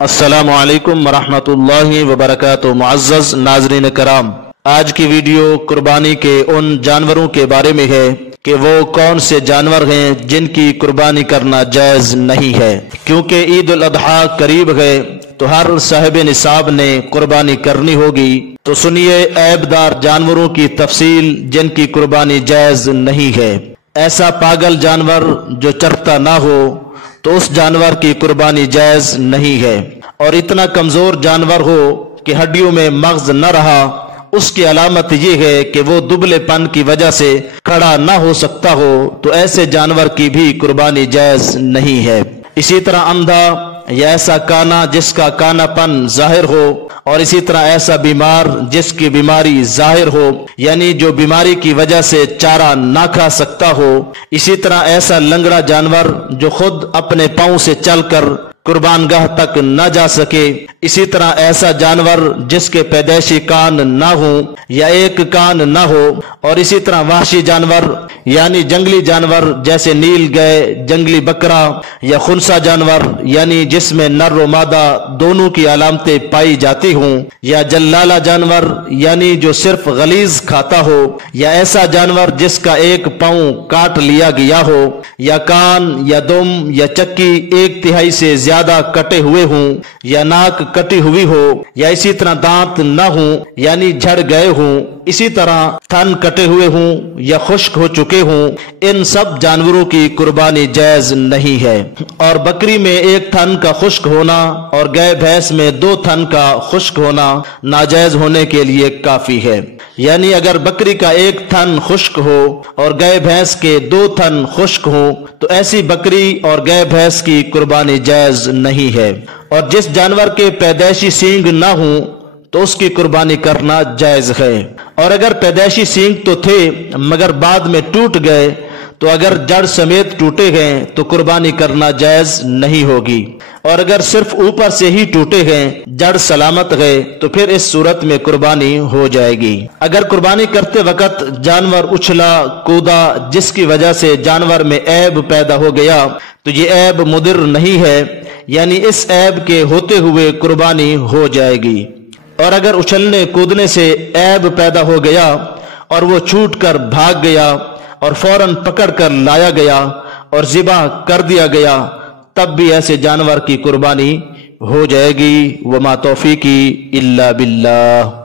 السلام علیکم ورحمۃ اللہ وبرکاتہ۔ معزز ناظرین کرام، آج کی ویڈیو قربانی کے ان جانوروں کے بارے میں ہے کہ وہ کون سے جانور ہیں جن کی قربانی کرنا جائز نہیں ہے، کیونکہ عید الاضحیٰ قریب ہے تو ہر صاحب نصاب نے قربانی کرنی ہوگی۔ تو سنیے عیب دار جانوروں کی تفصیل جن کی قربانی جائز نہیں ہے۔ ایسا پاگل جانور جو چرتا نہ ہو تو اس جانور کی قربانی جائز نہیں ہے، اور اتنا کمزور جانور ہو کہ ہڈیوں میں مغز نہ رہا، اس کی علامت یہ ہے کہ وہ دبلے پن کی وجہ سے کھڑا نہ ہو سکتا ہو، تو ایسے جانور کی بھی قربانی جائز نہیں ہے۔ اسی طرح اندھا یا ایسا کانا جس کا کانا پن ظاہر ہو، اور اسی طرح ایسا بیمار جس کی بیماری ظاہر ہو، یعنی جو بیماری کی وجہ سے چارہ نہ کھا سکتا ہو۔ اسی طرح ایسا لنگڑا جانور جو خود اپنے پاؤں سے چل کر قربان گاہ تک نہ جا سکے۔ اسی طرح ایسا جانور جس کے پیدائشی کان نہ ہو یا ایک کان نہ ہو، اور اسی طرح وحشی جانور یعنی جنگلی جانور جیسے نیل گائے، جنگلی بکرا یا خنثی جانور یعنی جس میں نر و مادہ دونوں کی علامتیں پائی جاتی ہوں، یا جلالہ جانور یعنی جو صرف غلیظ کھاتا ہو، یا ایسا جانور جس کا ایک پاؤں کاٹ لیا گیا ہو، یا کان یا دم یا چکی ایک تہائی سے زیادہ کٹے ہوئے ہوں، یا ناک کٹی ہوئی ہو، یا اسی طرح دانت نہ ہوں یعنی جھڑ گئے ہوں، اسی طرح تھن کٹے ہوئے ہوں یا خشک ہو چکے ہوں، ان سب جانوروں کی قربانی جائز نہیں ہے۔ اور بکری میں ایک تھن کا خشک ہونا اور گائے بھینس میں 2 تھن کا خشک ہونا ناجائز ہونے کے لیے کافی ہے، یعنی اگر بکری کا ایک تھن خشک ہو اور گائے بھینس کے 2 تھن خشک ہوں تو ایسی بکری اور گائے بھینس کی قربانی جائز نہیں ہے۔ اور جس جانور کے پیدائشی سینگ نہ ہوں تو اس کی قربانی کرنا جائز ہے، اور اگر پیدائشی سینگ تو تھے مگر بعد میں ٹوٹ گئے تو اگر جڑ سمیت ٹوٹے گئے تو قربانی کرنا جائز نہیں ہوگی، اور اگر صرف اوپر سے ہی ٹوٹے گئے، جڑ سلامت گئے تو پھر اس صورت میں قربانی ہو جائے گی۔ اگر قربانی کرتے وقت جانور اچھلا کودا جس کی وجہ سے جانور میں عیب پیدا ہو گیا تو یہ عیب مضر نہیں ہے، یعنی اس عیب کے ہوتے ہوئے قربانی ہو جائے گی۔ اور اگر اچھلنے کودنے سے عیب پیدا ہو گیا اور وہ چھوٹ کر بھاگ گیا اور فوراً پکڑ کر لایا گیا اور ذبح کر دیا گیا، تب بھی ایسے جانور کی قربانی ہو جائے گی۔ وما توفیقی الا باللہ۔